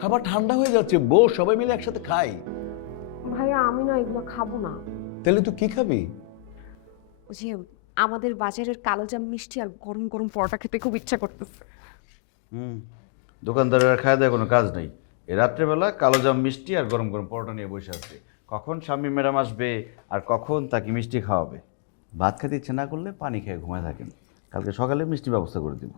খাবার ঠান্ডা হয়ে যাচ্ছে, বউ সবাই মিলে একসাথে খাই। ভাইয়া আমি না এগুলো খাবো না। তাহলে তুই কি খাবি? ওই যে আমাদের বাজারের কালোজাম মিষ্টি আর গরম গরম পরোটা খেতে খুব ইচ্ছা করতেছে। দোকানদারের খায় দেয় কোনো কাজ নেই। এই রাত্রেবেলা কালোজাম মিষ্টি আর গরম গরম পরোটা নিয়ে বসে আছে। কখন স্বামী ম্যাডাম আসবে আর কখন তাকে মিষ্টি খাওয়াবে। ভাত খেতে ইচ্ছে না করলে পানি খেয়ে ঘুমায় থাকেন। কালকে সকালে মিষ্টি ব্যবস্থা করে দিব।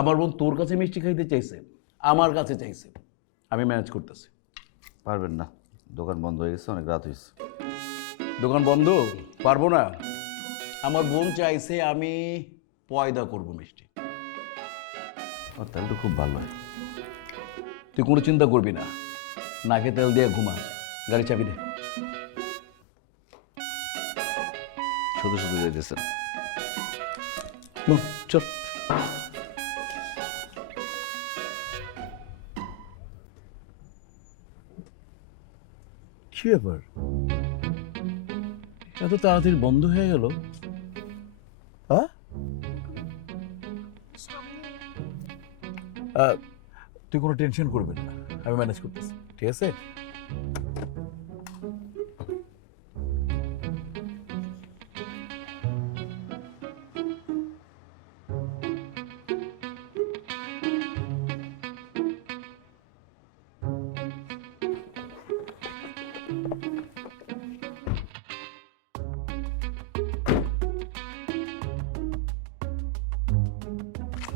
আমার বোন তোর কাছে মিষ্টি খাইতে চাইছে, আমার কাছে চাইছে, আমি ম্যানেজ করতেছি। পারবেন না, দোকান বন্ধ হয়ে গেছে, অনেক রাত হয়েছে। দোকান বন্ধ, পারবো না। আমার বোন চাইছে আমি পয়দা করব মিষ্টি। তাহলে তো খুব ভালো হয়। তুই কোনো চিন্তা করবি না, নাকে তেল দিয়ে ঘুমা, গাড়ি চাবি দে। শুধু শুধু যেতেছেন। চল। কি ব্যাপার, এত তাড়াতাড়ি বন্ধ হয়ে গেল? হ্যাঁ, তুই কোনো টেনশন করবি না, আমি ম্যানেজ করতেছি, ঠিক আছে?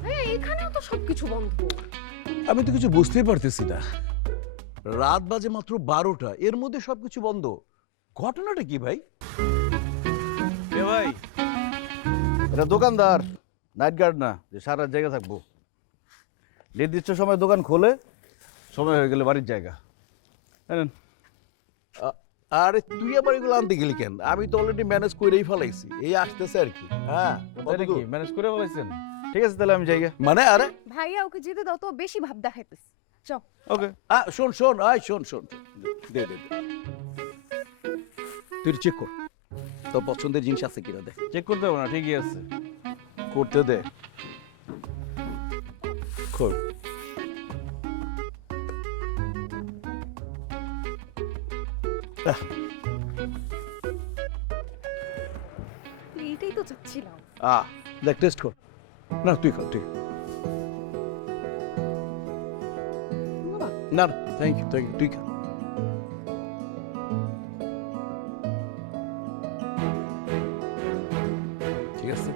ভাইয়া এখানেও তো সবকিছু বন্ধ। আমি তো কিছু বুঝতেই পারতেছি না, রাত বাজে মাত্র 12টা, এর মধ্যে সবকিছু বন্ধ। ঘটনাটা কি ভাই? এ ভাই, এটা দোকানদার, নাইট গার্ড না যে সারা রাত জায়গা থাকবো। নির্দিষ্ট সময় দোকান খোলে, সময় হয়ে গেলে বাড়ির জায়গা। জানেন, আরে তুই আবার এগুলো আনতে গেলি কেন? আমি তো অলরেডি ম্যানেজ করেই ফেলাইছি, এই আসতেছে আর কি। হ্যাঁ, ম্যানেজ করে বলেছেন? ঠিক আছে, তাহলে আমি জায়গা। মানে আরে ভাইয়া ওকে যেতে দাও তো, বেশি ভাব দেখাইতেছে। চল। ওকে। শোন শোন, আয় শোন শোন, দে দে দে। তুই চেক কর তোর পছন্দের জিনিস আছে কিনা, দে। চেক করতে হবে না, ঠিকই আছে। করতে দে, কর। এইটাই তো চাচ্ছিলাম। দেখ, টেস্ট কর। না তুই কর, ঠিক। না না, থ্যাংক ইউ থ্যাংক ইউ, তুই খা। ঠিক আছে।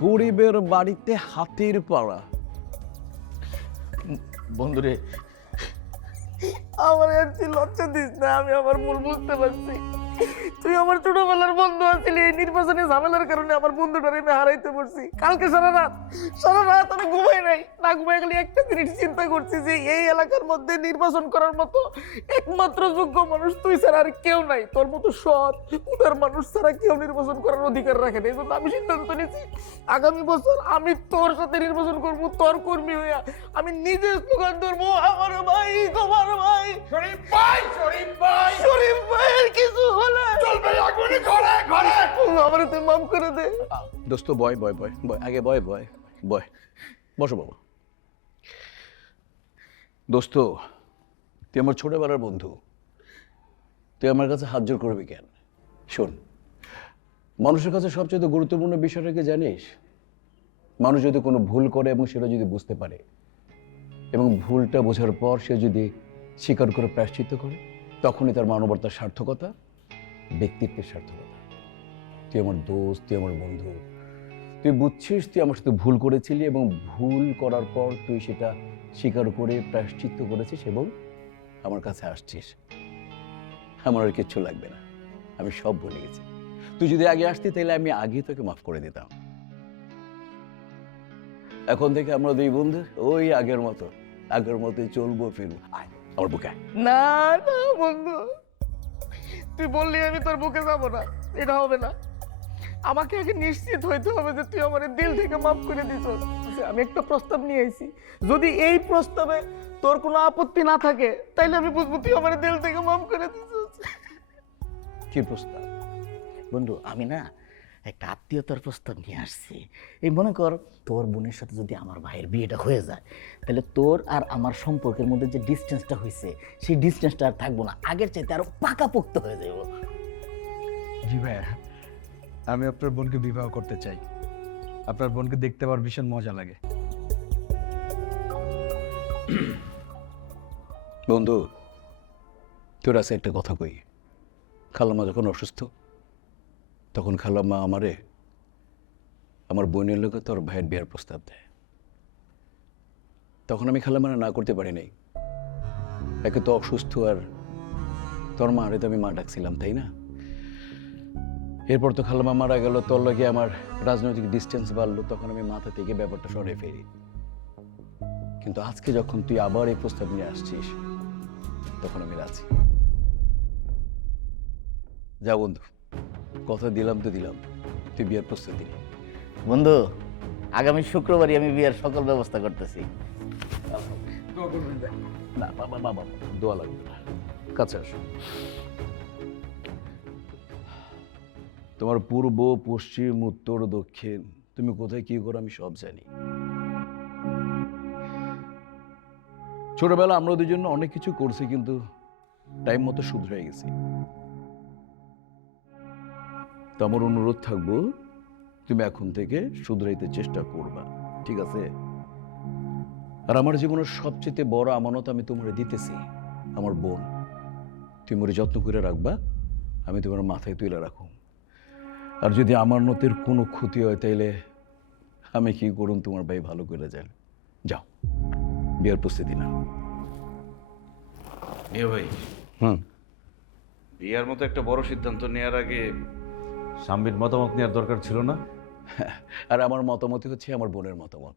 গরিবের বাড়িতে হাতির পাড়া। বন্ধুরে, আমার আর তুই লজ্জা দিস না, আমি আমার ভুল বুঝতে পারছি। তুই আমার ছোটবেলার বন্ধু আছিলি, এই নির্বাচনী ঝামেলার কারণে আমার বন্ধুটারে আমি হারাইতে পারছি। কালকে সারা রাত আমি ঘুমাই নাই, না ঘুমাই গেলে একটা জিনিস চিন্তা করছি যে এই এলাকার মধ্যে নির্বাচন করার মতো একমাত্র যোগ্য মানুষ তুই ছাড়া আর কেউ নাই। তোর মতো সৎ উদার মানুষ ছাড়া কেউ নির্বাচন করার অধিকার রাখে না। এই জন্য আমি সিদ্ধান্ত নিয়েছি আগামী বছর আমি তোর সাথে নির্বাচন করবো, তোর কর্মী হইয়া আমি নিজে স্লোগান ধরবো, আমার ভাই তোমার ভাই শরীফ ভাই, শরীফ ভাই, শরীফ ভাইয়ের কিছু হলে চলবে আগুনে ঘরে ঘরে। আমার তুই মাফ করে দে। দোস্ত, বয় বয় বয় বয়, আগে বয় বয় বয়, বসো বাবা। দোস্ত, তুই আমার ছোটবেলার বন্ধু, তুই আমার কাছে হাত জোর করবি কেন? শোন, মানুষের কাছে সবচেয়ে গুরুত্বপূর্ণ বিষয়টা কি জানিস? মানুষ যদি কোনো ভুল করে এবং সেটা যদি বুঝতে পারে এবং ভুলটা বোঝার পর সে যদি স্বীকার করে প্রায়শ্চিত্ত করে, তখনই তার মানবতার সার্থকতা, ব্যক্তিত্বের সার্থকতা। তুই আমার দোস্ত, তুই আমার বন্ধু, তুই বুঝছিস তুই আমার সাথে ভুল করেছিলি এবং ভুল করার পর তুই সেটা স্বীকার করে প্রায়শ্চিত্ত করেছিস এবং আমার কাছে আসছিস। আমার আর কিচ্ছু লাগবে না, আমি সব ভুলে গেছি। তুই যদি আগে আসতি তাহলে আমি আগে তোকে মাফ করে দিতাম। এখন থেকে আমরা দুই বন্ধু ওই আগের মতোই চলবো ফিরবো। আয় আমার বুকে আয়। না না বন্ধু, তুই বললি আমি তোর বুকে যাবো না, এটা হবে না। আমাকে আগে নিশ্চিত হইতে হবে যে তুই আমার দিল থেকে মাফ করে দিছস। আমি একটা প্রস্তাব নিয়ে আইছি, যদি এই প্রস্তাবে তোর কোনো আপত্তি না থাকে তাইলে আমি বুঝবো তুই আমার দিল থেকে মাফ করে দিছস। কি প্রস্তাব? বন্ধু আমি না একটা আত্মীয়তার প্রস্তাব নিয়ে আসছি। এই মনে কর তোর বোনের সাথে যদি আমার ভাইয়ের বিয়েটা হয়ে যায়, তাহলে তোর আর আমার সম্পর্কের মধ্যে যে ডিস্টেন্সটা হয়েছে সেই ডিস্টেন্সটা আর থাকবো না, আগের চাইতে আরো পাকাপোক্ত হয়ে যাবো। জি ভাইয়া, আমি আপনার বোনকে বিবাহ করতে চাই। আপনার বোনকে দেখতে আমার ভীষণ মজা লাগে। বন্ধু, তোর আছে একটা কথা কই। খালাম্মা যখন অসুস্থ, তখন খালাম্মা আমারে আমার বোনের লোকে তোর ভাইয়ের বিয়ার প্রস্তাব দেয়। তখন আমি খালাম্মারে না করতে পারি নাই। একে তো অসুস্থ, আর তোর মারে তো আমি মা ডাকছিলাম, তাই না? এরপর তো খালাম্মা মারা গেল, তোর লগে আমার রাজনৈতিক ডিস্টেন্স বাড়লো, তখন আমি মাথা থেকে ব্যাপারটা সরে ফেরি। কিন্তু আজকে যখন তুই আবার এই প্রস্তাব নিয়ে আসছিস, তখন আমি রাজি। যা বন্ধু, কথা দিলাম তো দিলাম, তুই বিয়ের প্রস্তাব দিলি। বন্ধু, আগামী শুক্রবারই আমি বিয়ের সকল ব্যবস্থা করতেছি। না বাবা বাবা, দোয়া লাগবে না, কাছে আসো। তোমার পূর্ব, পশ্চিম, উত্তর, দক্ষিণ, তুমি কোথায় কি করো আমি সব জানি। ছোটবেলা আমরা ওদের জন্য অনেক কিছু করছি, কিন্তু টাইম মতো শুধরে গেছি। তো আমার অনুরোধ থাকবো, তুমি এখন থেকে শুধরাইতে চেষ্টা করবা, ঠিক আছে? আর আমার জীবনের সবচেয়ে বড় আমানত আমি তোমার দিতেছি, আমার বোন। তুমি ওর যত্ন করে রাখবা, আমি তোমার মাথায় তুলে রাখো। আর যদি আমার নতের কোনো ক্ষতি হয়, তাইলে আমি কি করুন তোমার ভাই ভালো করে যান। যাও, বিয়ের প্রস্তুতি না। মিয়া ভাই, বিয়ার মতো একটা বড় সিদ্ধান্ত নেওয়ার আগে স্বামীর মতামত নেওয়ার দরকার ছিল না? আর আমার মতামতই হচ্ছে আমার বোনের মতামত।